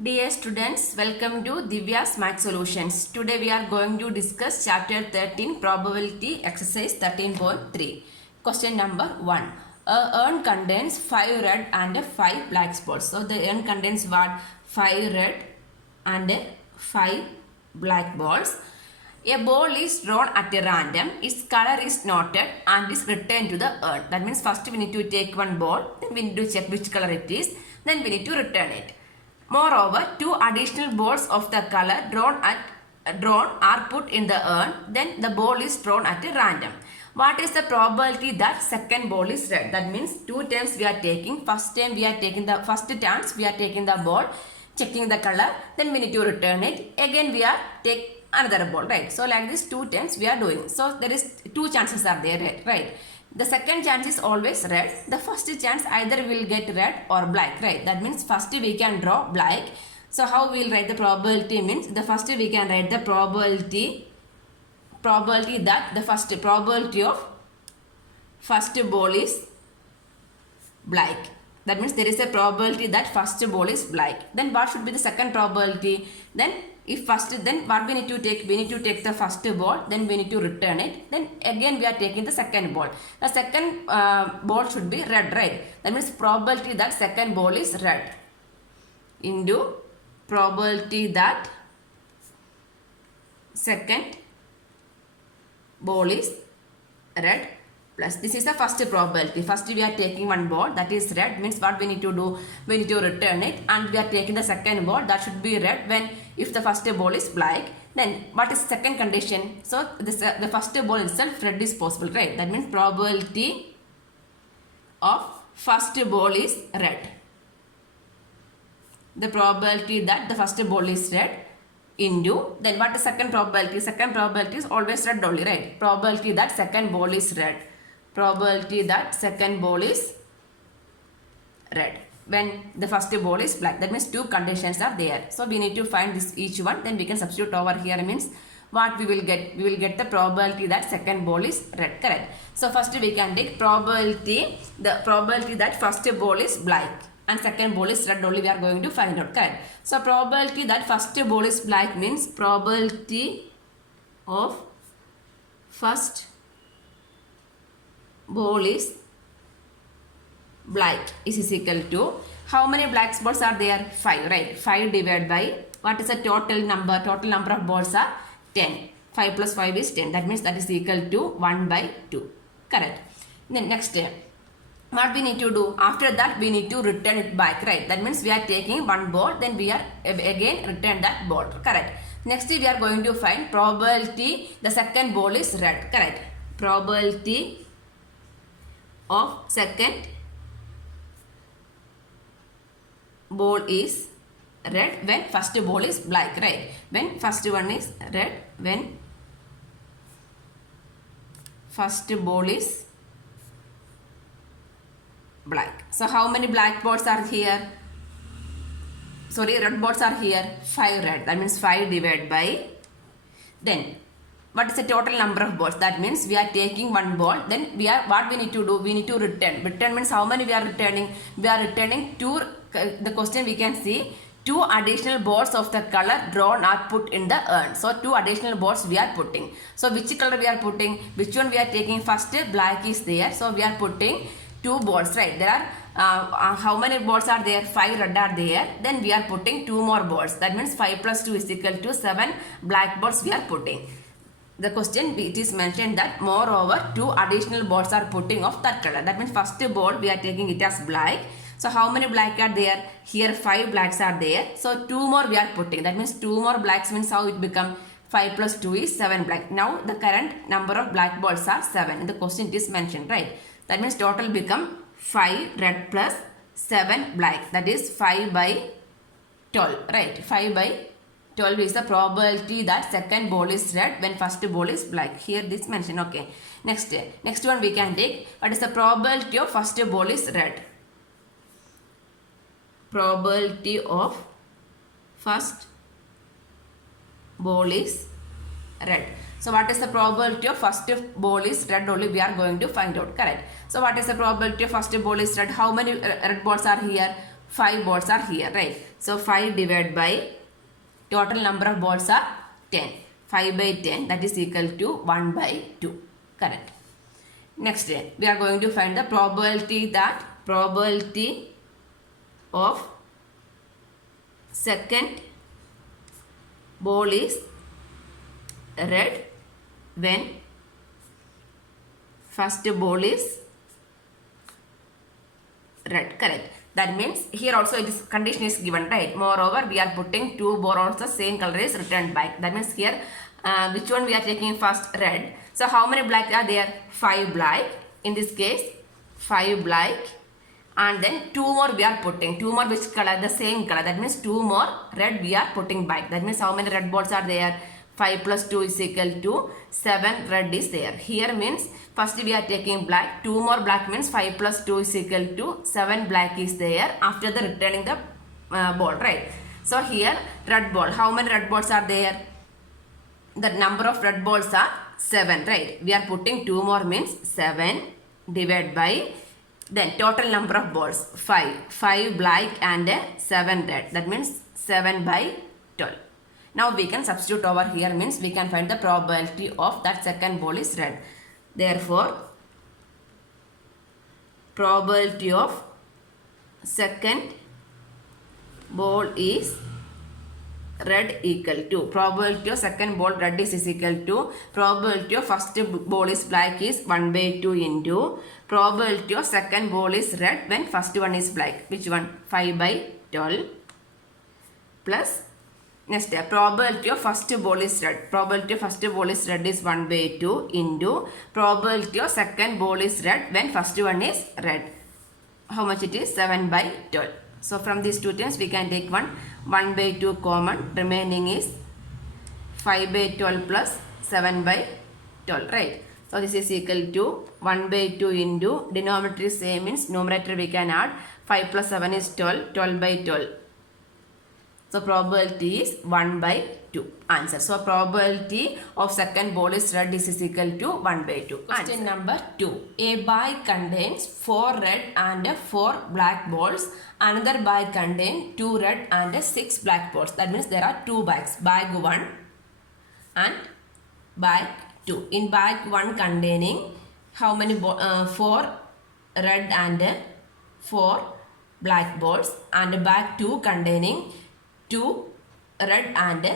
Dear students, welcome to Divya's Math Solutions. Today we are going to discuss chapter 13 probability exercise 13.3. Question number 1. A urn contains 5 red and 5 black spots. So the urn contains what? 5 red and 5 black balls. A ball is drawn at a random, its color is noted and is returned to the urn. That means first we need to take one ball, then we need to check which color it is, then we need to return it. Moreover, 2 additional balls of the color drawn are put in the urn, then the ball is drawn at a random. What is the probability that second ball is red? That means 2 times we are taking. First chance we are taking the ball, checking the color, then we need to return it. Again we are take another ball, right? So like this 2 times we are doing. So there is 2 chances are there, right? The second chance is always red. The first chance either will get red or black, right? That means first we can draw black. So how we will write the probability means the first we can write the probability that the probability of first ball is black. That means there is a probability that first ball is black. Then what should be the second probability? Then if first, then what we need to take? We need to take the first ball, then we need to return it. Then again we are taking the second ball. The second ball should be red, right? That means probability that second ball is red into probability that second ball is red plus this is the first probability. First we are taking one ball that is red, means what we need to do? We need to return it, and we are taking the second ball that should be red when if the first ball is black. Then what is second condition? So this the first ball itself red is possible, right? That means probability of first ball is red. The probability that the first ball is red into, then what is second probability? Second probability is always red only, right? Probability that second ball is red. Probability that second ball is red when the first ball is black. That means 2 conditions are there. So we need to find this each one, then we can substitute over here. Means what we will get? We will get the probability that second ball is red, correct? So first we can take probability, the probability that first ball is black and second ball is red only we are going to find out, correct? So probability that first ball is black means probability of first ball is black is equal to how many black balls are there? 5, right? 5 divided by what is the total number? Total number of balls are 10. 5 plus 5 is 10. That means that is equal to 1 by 2, correct? Then next what we need to do? After that we need to return it back, right? That means we are taking one ball, then we are again return that ball, correct? Next we are going to find probability the second ball is red, correct? Probability of second ball is red when first ball is black, right? When first one is red, when first ball is black. So how many black balls are here? Sorry, red balls are here. 5 red. That means 5 divided by, then what is the total number of balls? That means we are taking one ball, then we are, what we need to do? We need to return. Return means how many we are returning? We are returning 2, the question we can see 2 additional balls of the color drawn are put in the urn. So 2 additional balls we are putting. So which color we are putting? Which one we are taking? First black is there. So we are putting 2 balls, right? There are how many balls are there? 5 red are there. Then we are putting 2 more balls. That means 5 plus 2 is equal to 7 black balls we are putting. The question it is mentioned that moreover 2 additional balls are putting of that color. That means first ball we are taking it as black. So how many black are there? Here 5 blacks are there. So 2 more we are putting. That means 2 more blacks means how it become 5 plus 2 is 7 black. Now the current number of black balls are 7. In the question it is mentioned, right? That means total become 5 red plus 7 black. That is 5 by 12, right? 5 by 12 is the probability that second ball is red when first ball is black. Here this mentioned, okay. Next one we can take. What is the probability of first ball is red? Probability of first ball is red. So what is the probability of first ball is red only we are going to find out, correct? So what is the probability of first ball is red? How many red balls are here? 5 balls are here, right? So 5 divided by total number of balls are 10. 5 by 10, that is equal to 1 by 2. Correct. Next, we are going to find the probability of second ball is red when first ball is red. Correct. That means here also it is condition is given, right? Moreover, we are putting 2 balls the same color is returned back. That means here which one we are taking first? Red. So how many black are there? 5 black. In this case 5 black, and then 2 more we are putting. 2 more which color? The same color. That means 2 more red we are putting back. That means how many red balls are there? 5 plus 2 is equal to 7 red is there. Here means first we are taking black. 2 more black means 5 plus 2 is equal to 7 black is there after the returning the ball, right? So here red ball. How many red balls are there? The number of red balls are 7, right? We are putting 2 more means 7 divided by then total number of balls 5. 5 black and 7 red. That means 7 by 12. Now we can substitute over here means we can find the probability of that second ball is red. Therefore, probability of second ball is red equal to probability of second ball red is equal to probability of first ball is black is 1 by 2 into probability of second ball is red when first one is black. Which one? 5 by 12 plus next probability of first ball is red. Probability of first ball is red is 1 by 2 into probability of second ball is red when first one is red. How much it is? 7 by 12. So from these two terms we can take 1 by 2 common. Remaining is 5 by 12 plus 7 by 12, right? So this is equal to 1 by 2 into denominator is same means numerator we can add 5 plus 7 is 12. 12 by 12. So probability is 1 by 2. Answer. So probability of second ball is red is equal to 1 by 2. Question number 2. A bag contains 4 red and 4 black balls. Another bag contains 2 red and 6 black balls. That means there are 2 bags. Bag 1 and bag 2. In bag 1 containing how many 4 red and 4 black balls, and bag 2 containing 2 red and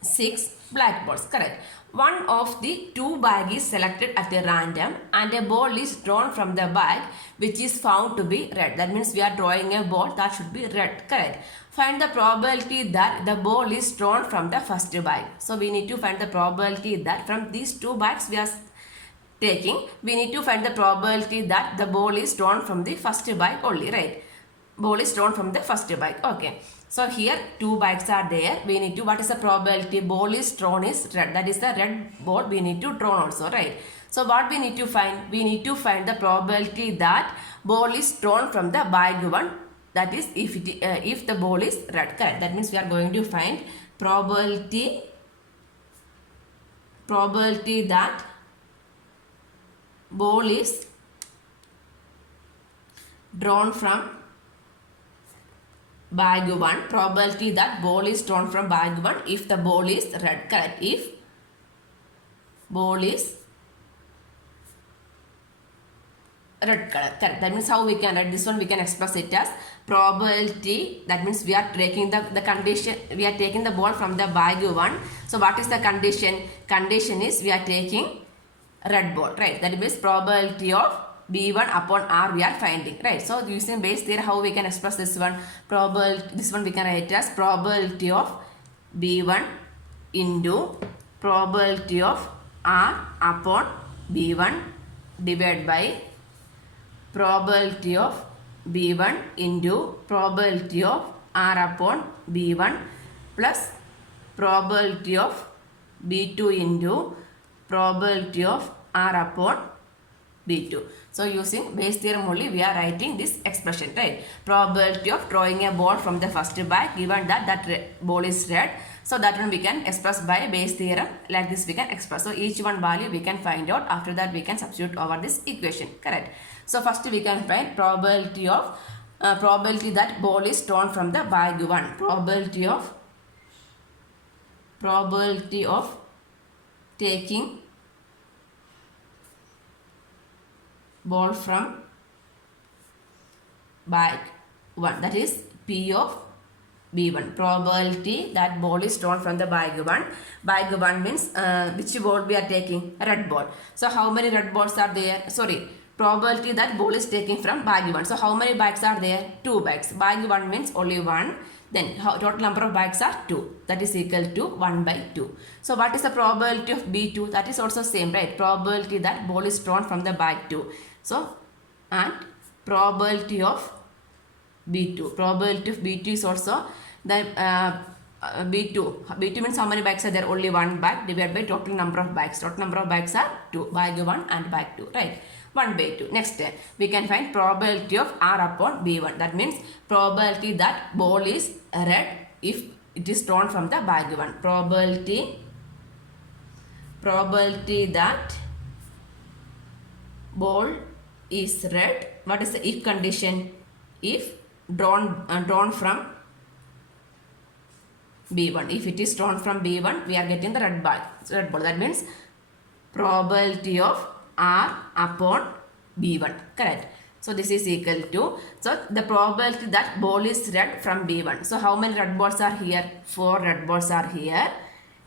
6 black balls. Correct. One of the 2 bags is selected at a random and a ball is drawn from the bag which is found to be red. That means we are drawing a ball that should be red. Correct. Find the probability that the ball is drawn from the first bag. So we need to find the probability that from these 2 bags we are taking, we need to find the probability that the ball is drawn from the first bag only, right? Ball is drawn from the first bag. Okay. So here 2 bags are there. We need to, what is the probability? Ball is drawn is red. That is the red ball we need to draw also, right? So what we need to find? We need to find the probability that ball is drawn from the bag 1. That is if the ball is red. Correct. That means we are going to find probability that ball is drawn from bag 1. Probability that ball is drawn from bag 1 if the ball is red. Correct. If ball is red color. Correct. That means how we can write this one? We can express it as probability. That means we are taking the condition. We are taking the ball from the bag 1. So what is the condition? Condition is we are taking red ball, right? That means probability of B1 upon R we are finding, right? So using base theory, how we can express this one? This one we can write as probability of B1 into probability of R upon B1 divided by probability of B1 into probability of R upon B1 plus probability of B2 into probability of R upon B2. So using base theorem only we are writing this expression, right? Probability of drawing a ball from the first bag given that ball is red. So that one we can express by base theorem. Like this we can express. So each one value we can find out. After that we can substitute over this equation. Correct. So first we can find probability of probability that ball is thrown from the bag 1. Probability of taking ball from bag 1, that is P of B1. Probability that ball is thrown from the bag 1. Bag 1 means which ball we are taking? A red ball. So how many red balls are there? Sorry, probability that ball is taken from bag 1. So how many bags are there? 2 bags. Bag 1 means only 1. Then total number of bags are 2. That is equal to 1 by 2. So what is the probability of B2? That is also same, right? Probability that ball is thrown from the bag 2. So, and probability of B2. Probability of B2 is also the B2. B2 means how many bags are there? Only 1 bag divided by total number of bags. Total number of bags are 2. Bag 1 and bag 2, right? 1 by 2. Next, we can find probability of R upon B1. That means probability that ball is red if it is thrown from the bag 1. Probability that ball is red. What is the if condition? If drawn from B1. If it is drawn from B1, we are getting the red ball. That means probability of R upon B1. Correct. So this is equal to, so the probability that ball is red from B1. So how many red balls are here? 4 red balls are here.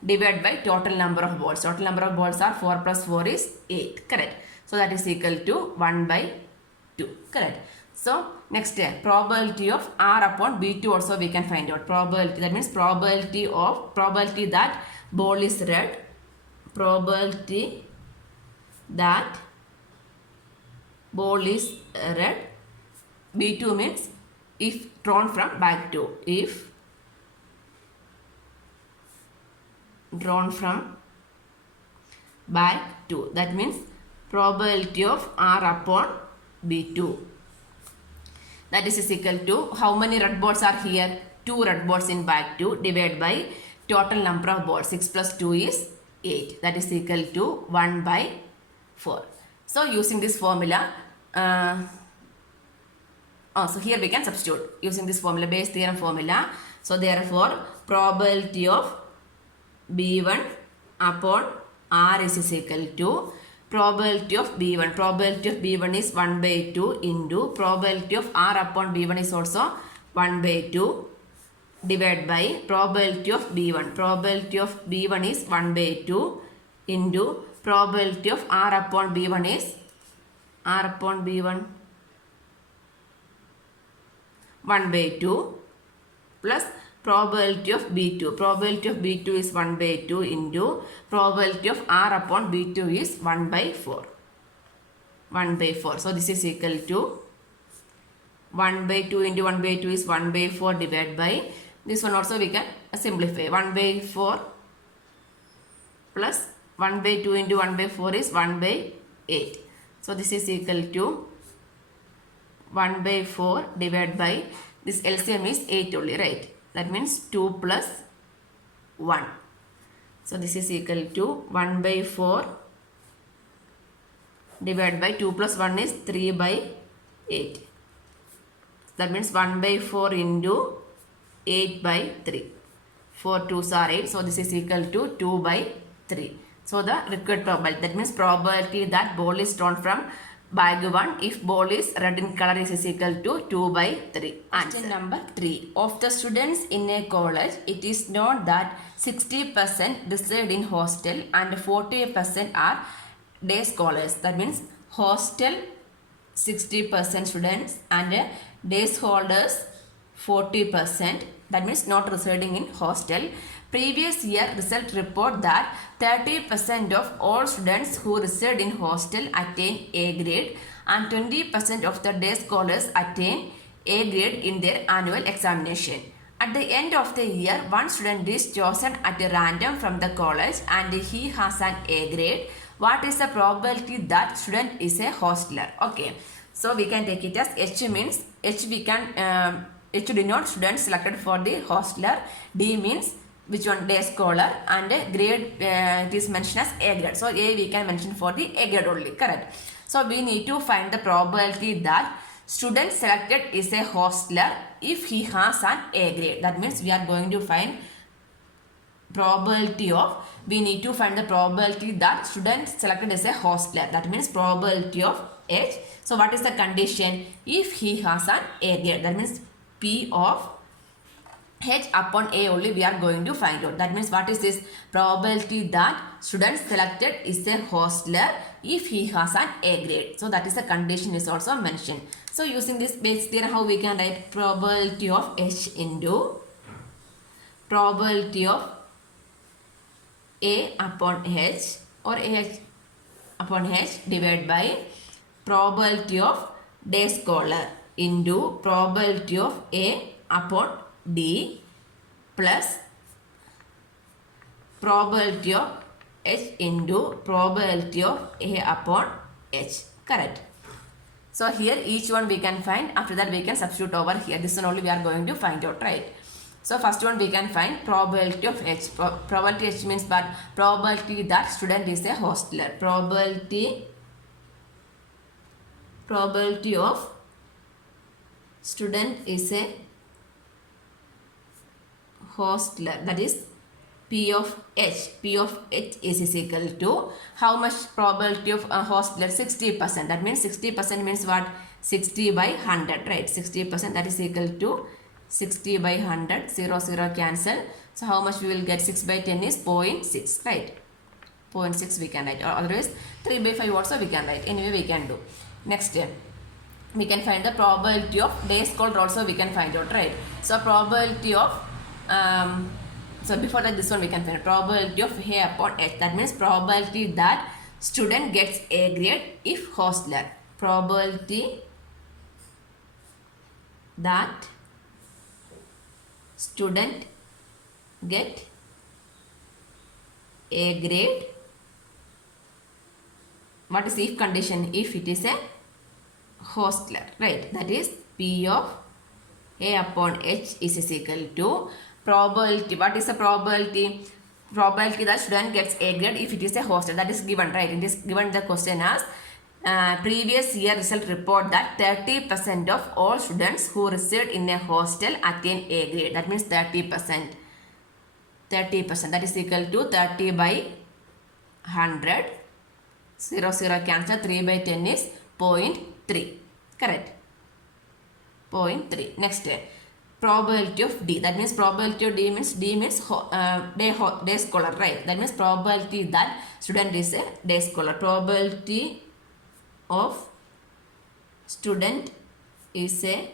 Divided by total number of balls. Total number of balls are 4 plus 4 is 8. Correct. So that is equal to 1 by 2. Correct. So next, probability of R upon B2 also we can find out. Probability, that means probability that ball is red. Probability that ball is red. B2 means if thrown from bag 2. If drawn from bag 2. That means probability of R upon B2. That is equal to how many red balls are here? 2 red balls in bag 2 divided by total number of balls. 6 plus 2 is 8. That is equal to 1 by 4. So using this formula, so here we can substitute using this formula, Bayes theorem formula. So therefore probability of B1 upon R is equal to probability of B1. Probability of B1 is 1 by 2 into probability of R upon B1 is also 1 by 2 divided by probability of B1. Probability of B1 is 1 by 2 into probability of R upon B1 is 1 by 2 plus probability of B2. Probability of B2 is 1 by 2 into probability of R upon B2 is 1 by 4. 1 by 4. So this is equal to 1 by 2 into 1 by 2 is 1 by 4 divided by this one also we can simplify. 1 by 4 plus 1 by 2 into 1 by 4 is 1 by 8. So this is equal to 1 by 4 divided by this LCM is 8 only, right? That means 2 plus 1. So this is equal to 1 by 4 divided by 2 plus 1 is 3 by 8. That means 1 by 4 into 8 by 3. 4 2s are 8. So this is equal to 2 by 3. So the required probability, that means probability that ball is thrown from bag 1 if ball is red in color is equal to 2 by 3. Question number 3. Of the students in a college, it is known that 60% reside in hostel and 40% are day scholars. That means hostel 60% students and day scholars 40%. That means not residing in hostel. Previous year result report that 30% of all students who reside in hostel attain A grade and 20% of the day scholars attain A grade in their annual examination. At the end of the year, one student is chosen at random from the college and he has an A grade. What is the probability that student is a hosteler? Okay, so we can take it as H means H we can H denotes students selected for the hosteler. D means which one? Day scholar, and grade it is mentioned as A grade. So A we can mention for the A grade only. Correct. So we need to find the probability that student selected is a hostler if he has an A grade. That means we are going to find probability of, we need to find the probability that student selected is a hostler. That means probability of H. So what is the condition? If he has an A grade, that means P of H upon A only we are going to find out. That means what is this? Probability that student selected is a hostler if he has an A grade. So that is the condition is also mentioned. So using this base theorem, how we can write probability of H into probability of A upon H or AH upon H divided by probability of day scholar into probability of A upon D plus probability of H into probability of A upon H. Correct. So here each one we can find. After that we can substitute over here. This one only we are going to find out, right? So first one we can find probability of H. Probability H means but probability that student is a hostler. Probability of student is a hostler, that is P of H. P of H is equal to how much probability of a hostler? 60%. That means 60% means what? 60 by 100, right? 60%, that is equal to 60 by 100. 0, 0 cancel. So how much we will get? 6 by 10 is 0.6, right? 0.6 we can write, or otherwise 3 by 5 also we can write. Anyway we can do. Next we can find the probability of day scholar also we can find out, right? So probability of so before that this one we can find probability of A upon H. That means probability that student gets A grade if hostler. Probability that student get A grade. What is if condition? If it is a hostler, right? That is P of A upon H is equal to probability. What is the probability? Probability that student gets A grade if it is a hostler. That is given, right? It is given the question as previous year result report that 30% of all students who received in a hostel attain A grade. That means 30%. 30%, that is equal to 30 by 100. 0, 0 cancel. 3 by 10 is 0.3. Correct. 0.3. Next, probability of D. That means probability of D means day scholar, right? That means probability that student is a day scholar. Probability of student is a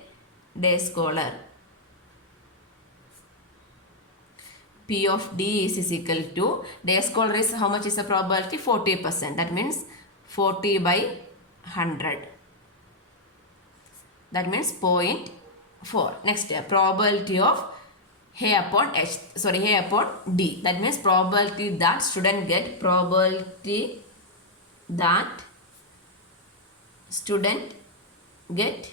day scholar. P of D is equal to day scholar is how much is the probability? 40%. That means 40 by 100. That means 0.4. Next, probability of A upon H. A upon D. That means probability that student get. Probability that student get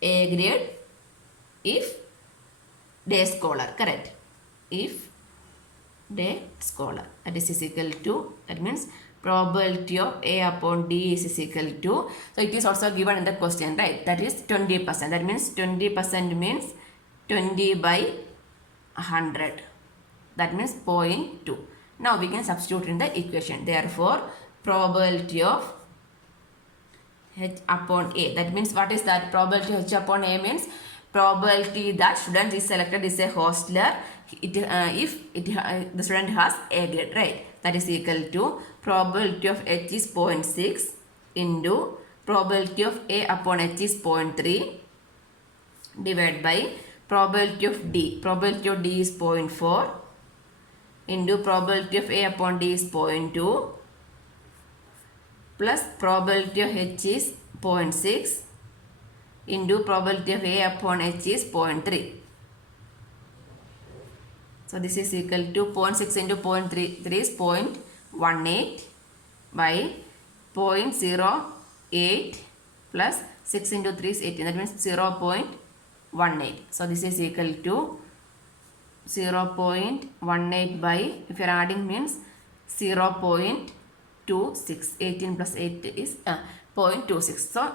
A grade if day scholar. Correct. If day scholar. That is equal to, that means probability of A upon D is equal to, so it is also given in the question, right? That is 20%. That means 20% means 20 by 100. That means 0.2. Now we can substitute in the equation. Therefore, probability of H upon A. That means what is that? Probability H upon A means probability that student is selected is a hostler if the student has A grade, right? That is equal to probability of H is 0.6 into probability of A upon H is 0.3 divided by probability of D. Probability of D is 0.4 into probability of A upon D is 0.2 plus probability of H is 0.6 into probability of A upon H is 0.3. So this is equal to 0.6 into 0.3 is 0.18 by 0.08 plus 6 into 3 is 18. That means 0.18. So this is equal to 0.18 by, if you are adding means 0.26. 18 plus 8 is 0.26. So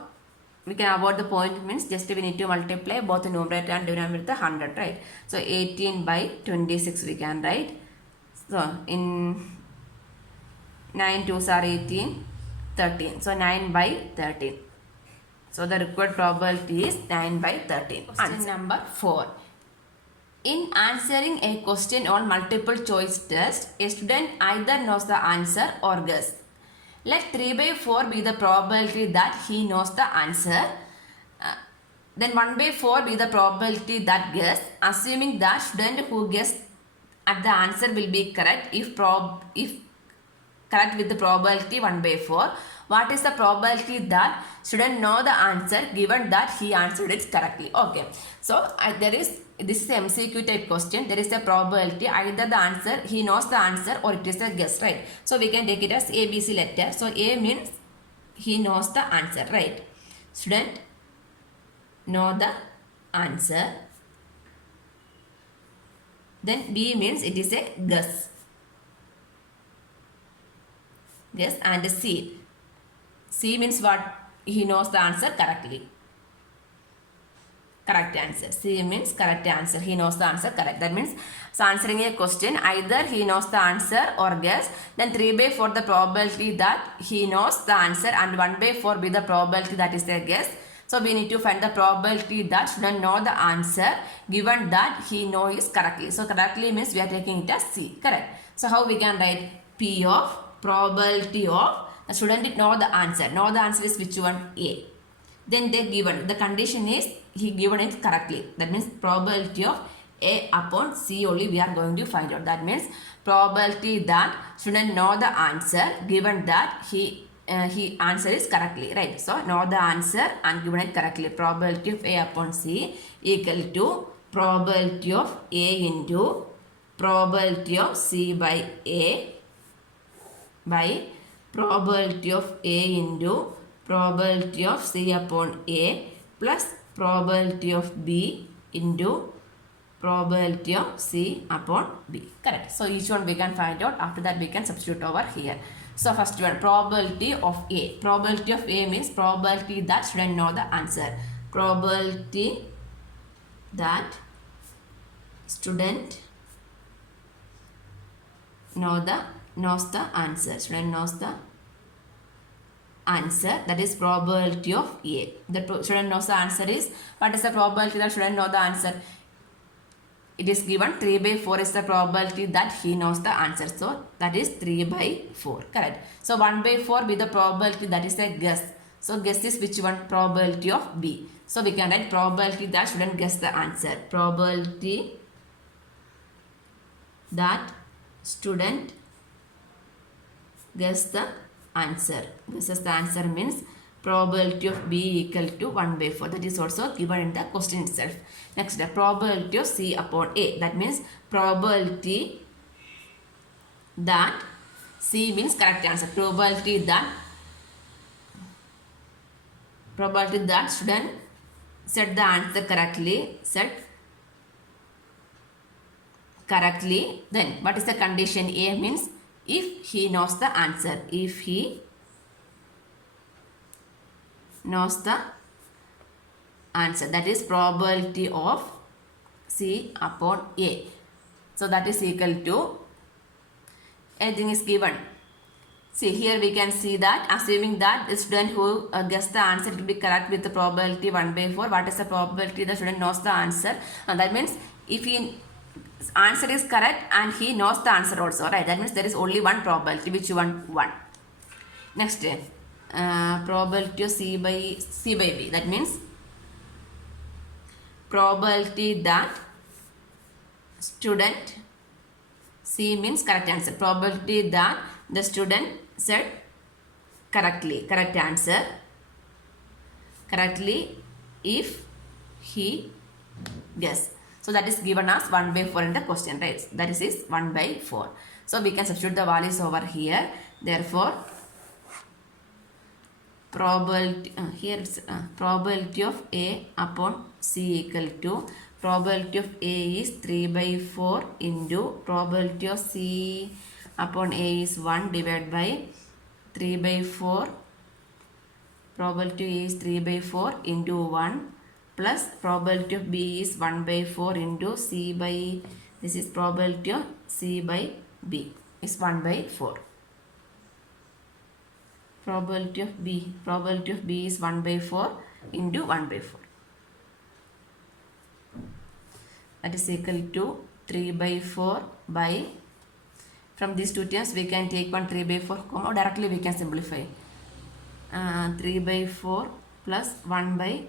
we can avoid the point means just we need to multiply both the numerator and denominator with 100, right? So 18 by 26 we can write. So in 9 2s are 18, 13. So 9 by 13. So the required probability is 9 by 13. Question number 4. In answering a question on multiple choice test, a student either knows the answer or guess. Let 3 by 4 be the probability that he knows the answer. Then 1 by 4 be the probability that guess, assuming that student who guessed at the answer will be correct if correct with the probability 1 by 4. What is the probability that student know the answer given that he answered it correctly? Okay. So this is a MCQ type question. There is a probability either the answer he knows the answer or it is a guess, right? So we can take it as ABC letter. So A means he knows the answer, right? Student know the answer. Then B means it is a guess. Guess. And C means what? He knows the answer correctly. Correct answer. C means correct answer. He knows the answer correct. That means so answering a question either he knows the answer or guess. Then 3 by 4 the probability that he knows the answer and 1 by 4 be the probability that is a guess. So we need to find the probability that student know the answer given that he knows correctly. So correctly means we are taking it as C. Correct. So how we can write P of probability of the student know the answer. Know the answer is which one? A. Then they given. The condition is he given it correctly. That means probability of A upon C only we are going to find out. That means probability that student know the answer given that he answer is correctly, right? So know the answer and given it correctly. Probability of A upon C equal to probability of A into probability of C by A by probability of A into probability of C upon A plus probability of B into probability of C upon B. Correct. So each one we can find out. After that we can substitute over here. So first one, probability of A. Probability of A means probability that student know the answer. Probability that student knows the answer. Student knows the answer. That is probability of A. The student knows the answer is, what is the probability that student know the answer? It is given 3 by 4 is the probability that he knows the answer. So that is 3 by 4. Correct. So 1 by 4 be the probability that is a guess. So guess is which one? Probability of B. So we can write probability that student guess the answer. Probability that student guess the answer. Guesses the answer means probability of B equal to 1 by 4. That is also given in the question itself. Next, the probability of C upon A. That means probability that C means correct answer. Probability that student said the answer correctly. Then what is the condition? A means if he knows the answer. If he knows the answer, that is probability of C upon A. So that is equal to, anything is given. See, here we can see that assuming that the student who guessed the answer to be correct with the probability 1 by 4, what is the probability the student knows the answer? And that means if he answer is correct and he knows the answer also, right? That means there is only one probability. Which one? 1. Next, probability of C by B. That means probability that student, C means correct answer. Probability that the student said correct answer correctly if he guessed. So that is given as 1 by 4 in the question, right? That is 1 by 4. So we can substitute the values over here. Therefore, probability probability of A upon C equal to probability of A is 3 by 4 into probability of C upon A is 1 divided by 3 by 4 probability A is 3 by 4 into 1 plus probability of B is 1 by 4 into C by, this is probability of C by B is 1 by 4. Probability of B is 1 by 4 into 1 by 4. That is equal to 3 by 4 by, from these two terms we can take one 3 by 4 comma, directly we can simplify. 3 by 4 plus 1 by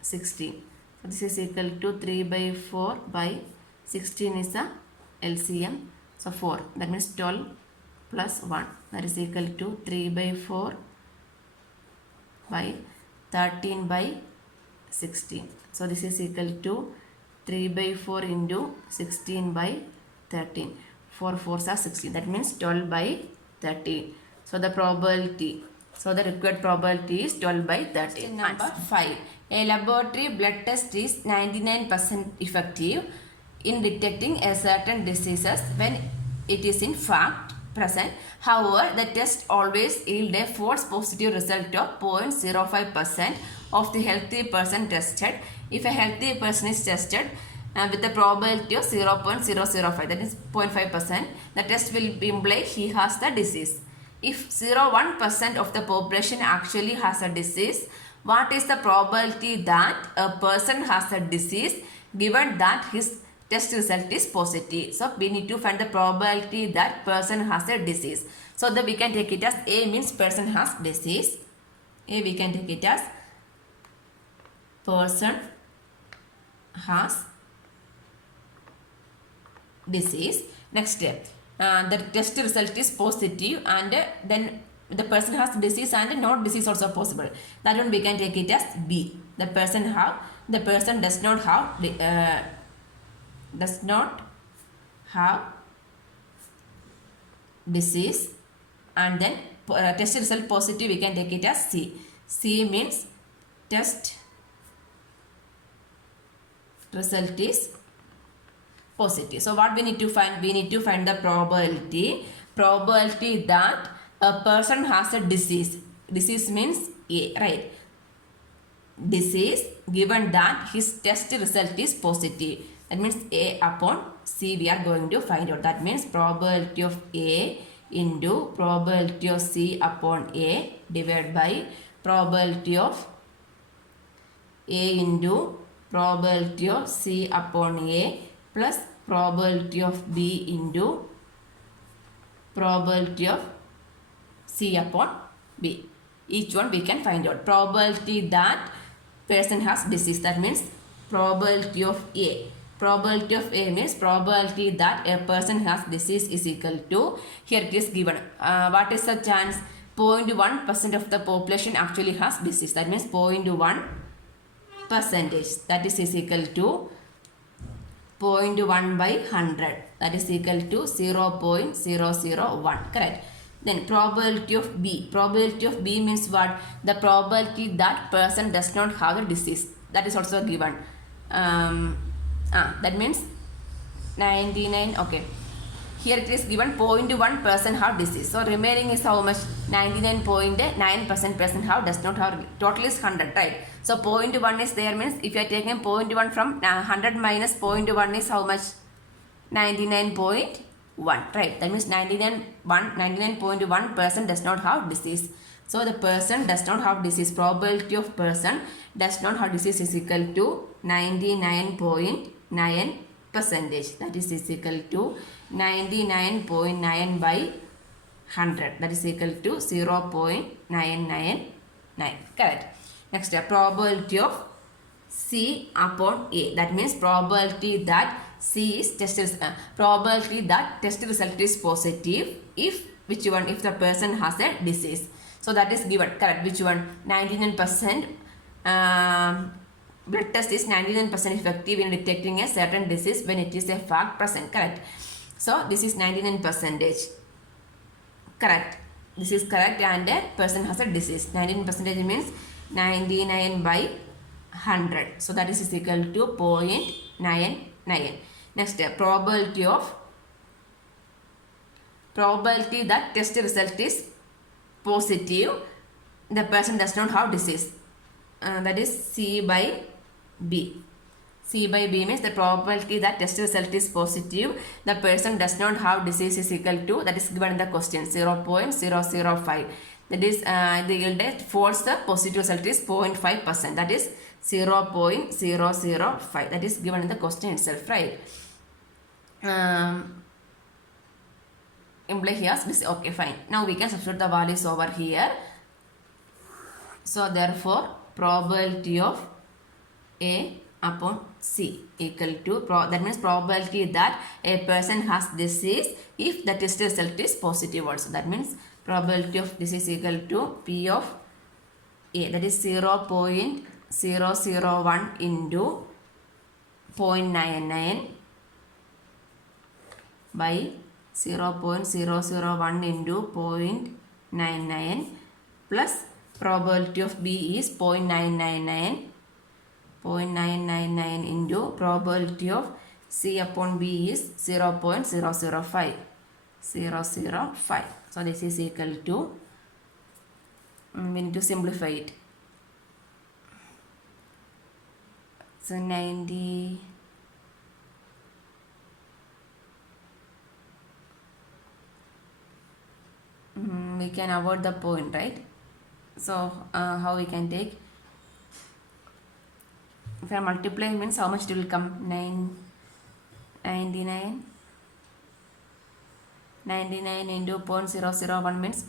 16. So this is equal to 3 by 4 by 16 is the LCM. So 4, that means 12 plus 1, that is equal to 3 by 4 by 13 by 16. So this is equal to 3 by 4 into 16 by 13. 4 4s are 16. That means 12 by 13. So the probability, so the required probability is 12 by 13. Number 5. A laboratory blood test is 99% effective in detecting a certain diseases when it is in fact present. However, the test always yield a false positive result of 0.05% of the healthy person tested. If a healthy person is tested with a probability of 0.005, that is 0.5%, the test will imply he has the disease. If 0.1% of the population actually has a disease, what is the probability that a person has a disease given that his test result is positive? So we need to find the probability that person has a disease. So that we can take it as A means person has disease. A we can take it as person has disease. Next, the test result is positive and then the person has disease and not disease also possible. That one we can take it as B. The person does not have disease and then test result positive, we can take it as C. C means test result is positive. So what we need to find? We need to find the probability that a person has a disease. Disease means A, right? Disease given that his test result is positive. That means A upon C we are going to find out. That means probability of A into probability of C upon A divided by probability of A into probability of C upon A plus probability of B into probability of C upon B. Each one we can find out. Probability that person has disease, that means probability of A. Probability of A means probability that a person has disease is equal to, here it is given. What is the chance? 0.1% of the population actually has disease. That means 0.1%. That is equal to 0.1 by 100. That is equal to 0.001. Correct. Then probability of B. Probability of B means what? The probability that person does not have a disease. That is also given. That means 99. Okay. Here it is given 0.1% have disease. So remaining is how much? 99.9% person have does not have. Total is 100, right? So 0.1 is there, means if you are taking 0.1 from 100 minus 0.1 is how much? 99.1, right? That means 99.1% does not have disease. So the person does not have disease. Probability of person does not have disease is equal to 99.9%. That is equal to 99.9 by 100. That is equal to 0.999. Correct. Next, probability of C upon A. That means probability that C is probability that test result is positive if which one? If the person has a disease. So that is given. Correct. Which one? 99%. Blood test is 99% effective in detecting a certain disease when it is a fact present. Correct. So this is 99%. Correct. This is correct and a person has a disease. 99% means 99 by 100. So that is equal to 0.99. Next, probability that test result is positive. the person does not have disease. That is C by B. C by B means the probability that test result is positive, the person does not have disease is equal to, that is given in the question, 0.005. That is the yield rate false, the positive result is 0.5%. That is 0.005. That is given in the question itself, right? Imply here, okay, fine. Now we can substitute the values over here. So therefore, probability of A upon C equal to, that means probability that a person has disease if the test result is positive also. That means probability of this is equal to P of A, that is 0.001 into 0.99 by 0.001 into 0.99 plus probability of B is 0.999 into probability of C upon B is 0.005. So this is equal to, we need to simplify it. So 90, we can avoid the point, right? So how we can take, if I multiply means how much it will come, 99 into 0.001 means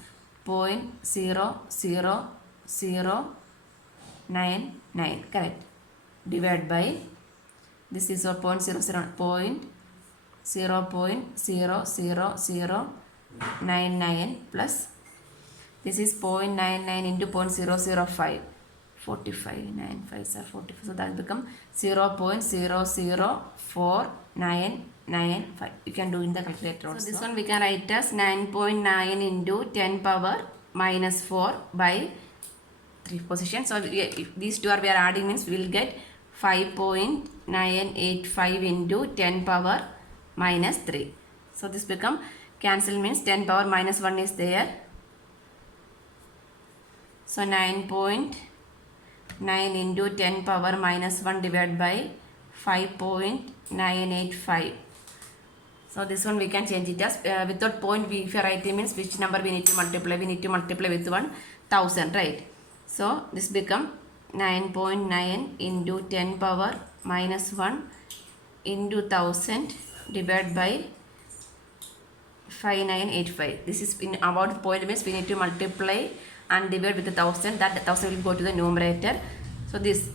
0.00099, correct, divide by this is 0.00099 plus this is 0.99 into 0.005, 45, 9 5s are 45, so that will become 0.004995. You can do in the calculator also. So this one we can write as 9.9 into 10 power minus 4 by 3 position. So if these two are we are adding means we will get 5.985 into 10 power minus 3. So this become cancel means 10 power minus 1 is there. So 9.9 into 10 power minus 1 divided by 5.985. So this one we can change it as without point, if you write it means which number we need to multiply, we need to multiply with 1000, right? So this become 9.9 into 10 power minus 1 into 1000 divided by 5985. This is in about point means we need to multiply and divide with 1000. That 1000 will go to the numerator. So this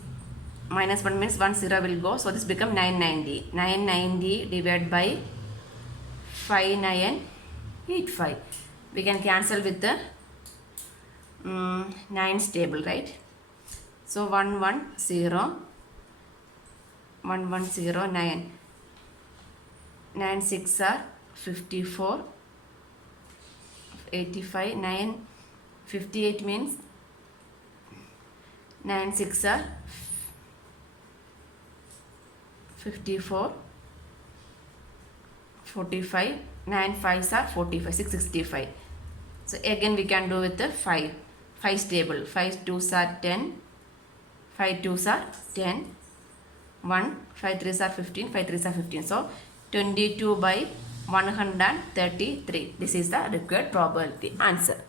minus 1 means 1 0 will go. So this become 990. 990 divided by 5985. We can cancel with the 9 stable, right? So 110 9. 9 6 are 54, 85, 9 58 means 9 6 are 54, 45, 9 5s are 45, 665. So again we can do with the 5 stable, 5 2s are 10, 5 2s are 10, 1, 5 3s are 15, 5 3s are 15. So 22 by 133. This is the required probability answer.